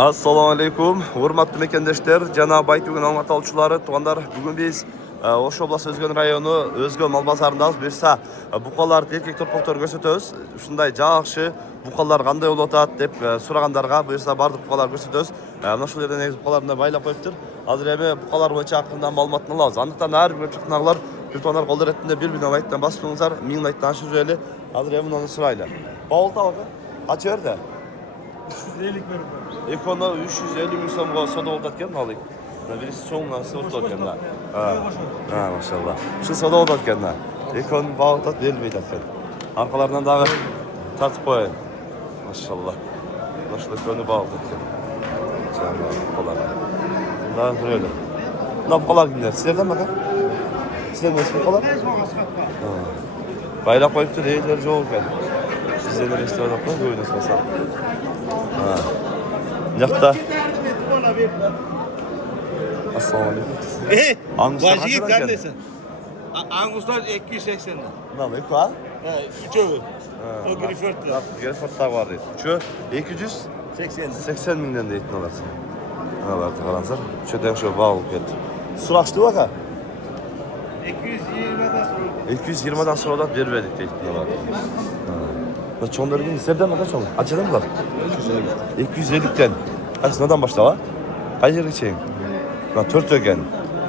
Assalamu alaikum. Hurmatlı mekendeşler, Jana Baytugün Almaty alçıları, tuğanlar. Bugün biz Oş oblası Özgön rayonu, Özgön mal bazarındayız. Birsa buqalar erkek torpaqtor görsetөбүз. Ушундай жакшы buqalar кандай болуп атат деп сурагандарга буюрса бардык buqalar көрсөтөбүз. Мына ушул жерде негизи buqalar мындай байлап коюптур. Азыр эми buqalar боюнча акырындан маалыматын алабыз. Андыктан ар бир чыкнагылар бир тугандар кол иретинде 1 лайктан басып туруңуздар, 1000 лайктан ашып жүрөлү. Азыр эми муну сурайлы. Баулта бака. Кача жерде? 350 беріп. Ekonu 350 bin somga soda oldu atken alayım. Birisi çoğundan soda oldu atken. Ha maşallah. Şu soda oldu atken. Ekonu bağıtat vermeydi atken. Arkalarından dağı tartıp koyun. Maşallah. Maşallah ekonu bağıtat atken. Canlar buqalar. Daha böyle. Ne buqalar kimler? Sizlerden bakın. Sizler nasıl buqalar? Bayrak koyup da değiller çoğu geldi. Sizlerden restoran yapmak böyle nasıl olsa. Yakta. Assalamu alaikum. Anguslar Vaciyet kaçadan geldi? neredesin? Anguslar 280'den. Ne bu ha? Üçü. O Griffith'ta. Griffith'ta vardı. Şu 280 mindən deyit nələr. Nələr qalanlar. Şödən şu bağ oldu. Suraşdı baka. 220'dan sonra da vermedik deyit nələr. Da çonları gün serden ne çon? Açıldı mı lan? 250'den. Kaçından başla va? Kaç yere geçeyim? Na 4 ögen.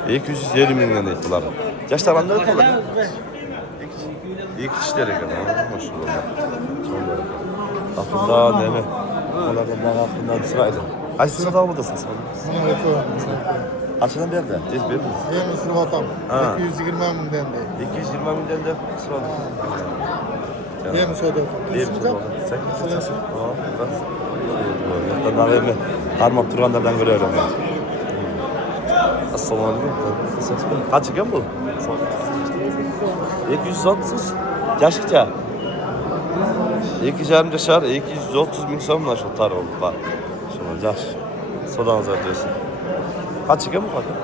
250 milyon ettiler. Yaşlar ne kaldı? İki kişiler egen. Maşallah. Çonları. Aklında ne mi? Onlardan aklından sırayla. Kaçsına da buradasın sen? Açıdan bir yerde. Tez bir mi? Ben Sırvatam. 220 mindən de. 220 milyon de sırada. Ben soda. Sen kimsin? Yakından evime karmak duranlardan görüyorum ben. Assalamu alaikum. Kaç çıkan bu? 230. Yaşıkça. 2,5 yaşar, 230 bin sonuna şu tar oldu bak. Şuna yaş. Sodanız ödüyorsun. Kaç çıkan bu bakın?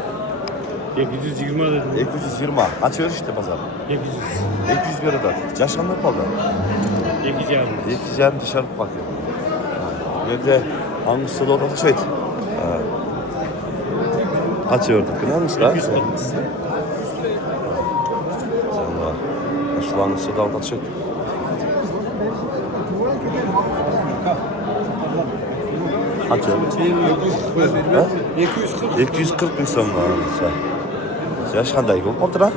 220 dedim. 220. Kaç ver işte pazar? 200. 200 bir adet. Yaşanlar kaldı. 2,5 dışarı bakıyor. Nerede hangi soda odası şeydi? Açıyorduk. Güzel misin lan? 240. Canlar. Şu hangi soda odası şeydi? Açıyorduk. 240 bin sonra. Yaş kanday olup otura?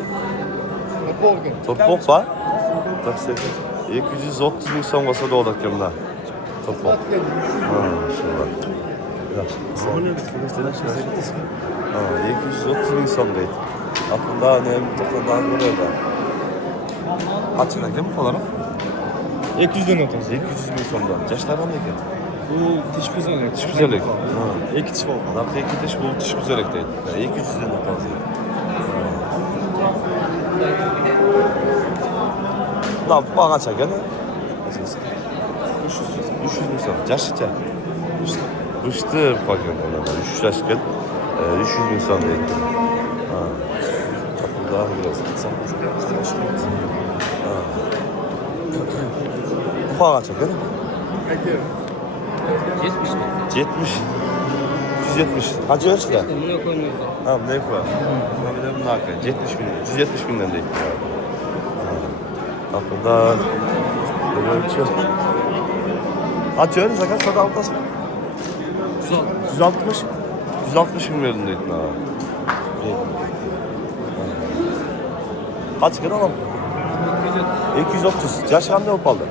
Topuk var. 230 bin son olsa da olur ki buna. Topuk. Maşallah. Bu ne? 230 bin son değil. Aklında ne mutlaka böyle da. Kaçına kim bu olarak? 200'den atıyoruz. 200 bin sonda. Yaşlardan ne ki? Bu diş güzellik. Diş güzellik. İki diş var. Nakli iki diş bu diş güzellik değil. 200'den atıyoruz. Lan bu bana çek yani. 300 bin son. Yaşlıca. Rüştü bakıyorum ona. 3 yaş gel. 300 bin son değil. Kapıda biraz. Bu bana çek yani. 70. 170. Kaç yaş ya? Tamam ne yapıyor? Ne bileyim ne yapıyor? 70 bin. 170 binden değil. Kapıda böyle bir şey. Kaç yaş? Sakın sada altasın. 160. 160 bin verin dedim ha. Kaç kere alalım? 230. Yaş kandı olup aldı?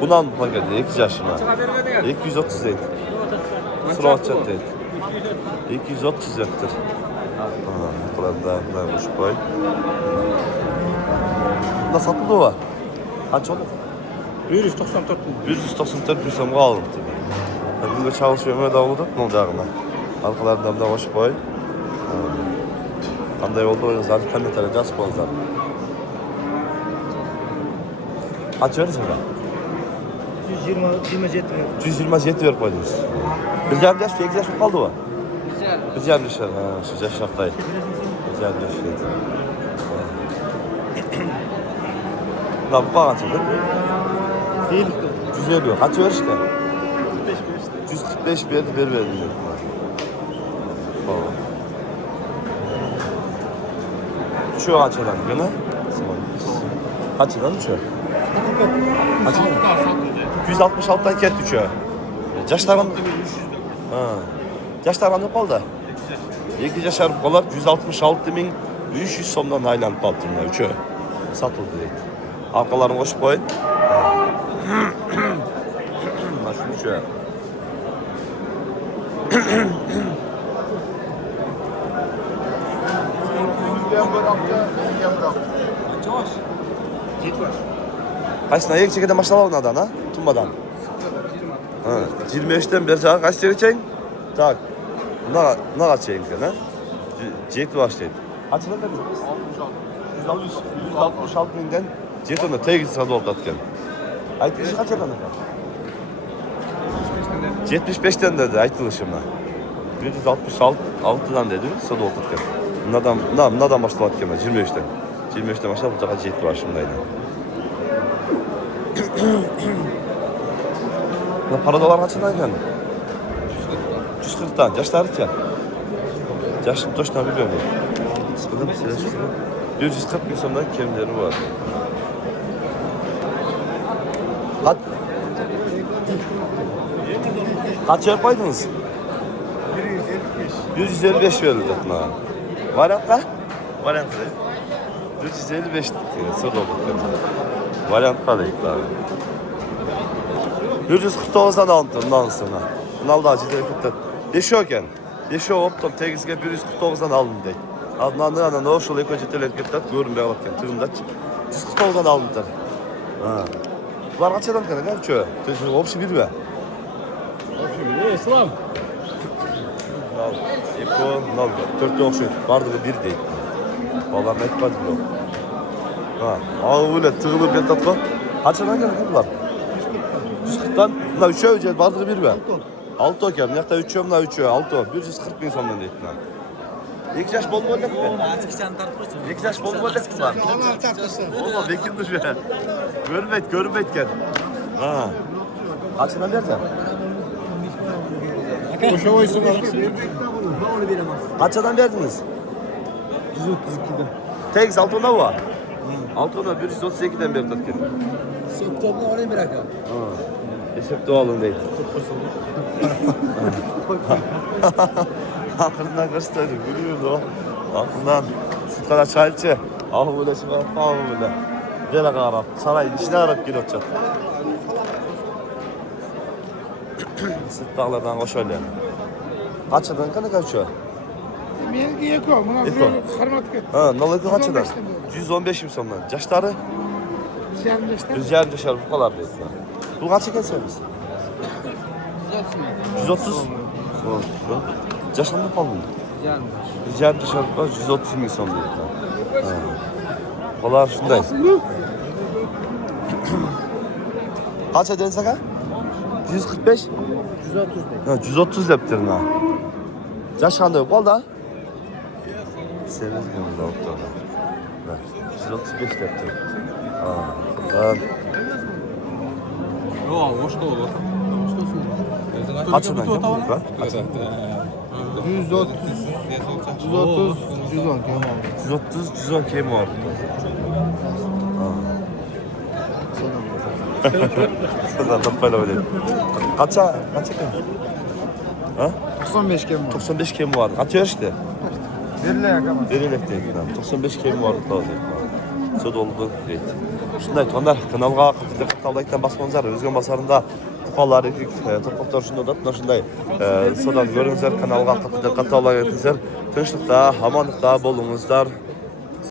Buna mı geldi? 2 yaşına. 230 değil. Sıra atacak değil. 230 yaktır. Burada boş koy. Bunda satıldı o var. Kaç oldu? 194 mu? 194 bin somga aldım. Bugün çalışıyorum ve davuladık ne olacağına. Arkalarından da hoş koy. Kanday oldu oyunuzlar, kommentarı yazıp oldular. Kaç verirsin ben? 127 ver koydunuz. Bir yarım yaş, 8 yaş mı kaldı o? Bir yarım yaş, şu yaş şaftayı. Bir yarım yaş şeydi. Lan bu kadar çekti. Değil. 150 kaç ver işte? 145. 45 verdi, vermedim dedi. Tamam. Şu açıdan gene. Açıdan şu. Açıdan. 266'dan ket düşüyor. Yaşlarım. Ha. Yaşlarım ne oldu? 2 yaşar bukalar 166.300 somdan aylanıp kaldı bunlar üçü. Satıldı deydi. Arkalarını koşup koyun. Şunu üçü. Kaçına yek çekede maşallah onadan ha? Tumbadan. Ha, 25'ten beri sağa kaç çekeceksin? Tak. Ne kaç çekeceksin ha? Jet başlaydı. Kaç lira dedin? 166 binden jet onda tek sırada ortatken. Aytılışı kaç yapan? 75'ten dedi aytılışıma. 166'dan dedi sırada ortatken. Nadan başlatken 25'ten. 25'ten başlayıp bu tarafa jet var şimdiydi. Para dolar kaçından geldi? 140'dan. Yaşları kaç? Yaşını toşuna biliyorum. Sıkıldım size sıkıldım. 140 bin sonundan kemileri var. Kaç yer koydunuz? 155 verildi buna. Varyantla? Varyantla. 155 soru oldu. Varyantla değil abi. 149'dan aldım ondan sonra. Bunal da acil hareketler. Deşiyorken. Deşiyor optom tegizge 149'dan aldım deydi. Adnan ne o şol ekoji hareketler görünmeye bakken. Tığımda 149'dan aldım der. Ha. Bunlar kaç adam kadar gel çöğe. Opsi bir mi? Selam. Nal. Eko nal. 4'te okşuydu. Vardı da bir değil. Vallahi metmez bile. Ha. Ağı öyle tığılır bir tatlı. Kaç adam kadar bunlar? 140'dan. Bunlar 3'e öcez. Vardı da bir mi? 6 okem. Yakta 3'e bunlar 3'e. 6 140 bin sonundan deyip lan. 2 yaş bol bol yaptı. 2 yaş bol bol yaptı lan. Onlar tartışsın. Olma bekildi şu an. Görünmeyken. Ha. Kaçından versen? Koşa oysun artık. Kaçadan verdiniz? 132'den. Tek altında var. Altında 132'den verdik kendini. September oraya bırakalım. Eşep doğalın değil. Aklından kaçtaydı, gülüyordu o. Aklından şu kadar çaylıçı. Ah böyle şu kadar pahalı böyle. Dele karab, sarayın içine arap geliyor çat. Sıt dağlardan koş öyle. Kaçadan kanı kaçıyor? Mengi yeko, buna Eko. bir karmat ket. Ha, nalıkı kaçadan? 115'ten böyle. 115 'im sondan. Yaşları? 125'ten. 120 yaşar bu kadar değil. Bu kaç çekerseniz? 130. Yaşında kalın. 120 yaşar bu 130 bin son değil. Kolar şunday. Kaç eden saka? 145? 130 de. Ha, 130 yaptırın ha. Yaşanda yok oldu ha? Seviniz günümüzde oldu. 135 yaptırın. Ben Yo, hoş da olur. kaçından geldim? 130. 110 km. 110 km var. Sana da böyle öyle. Kaça km? Ha? 95 km. 95 km var. Kaç yaş işte? Verile yakamaz. Verilek değil. 95 km var lazım. Söz oldu deydi. Şunday tonlar kanalga kataldayktan basmanızlar özgön basarında tuqallar toplaqtar şunda da şunday sodan görüngüzler kanalga kataldayktan tinçlikta, amanlıkta bolуңуздар.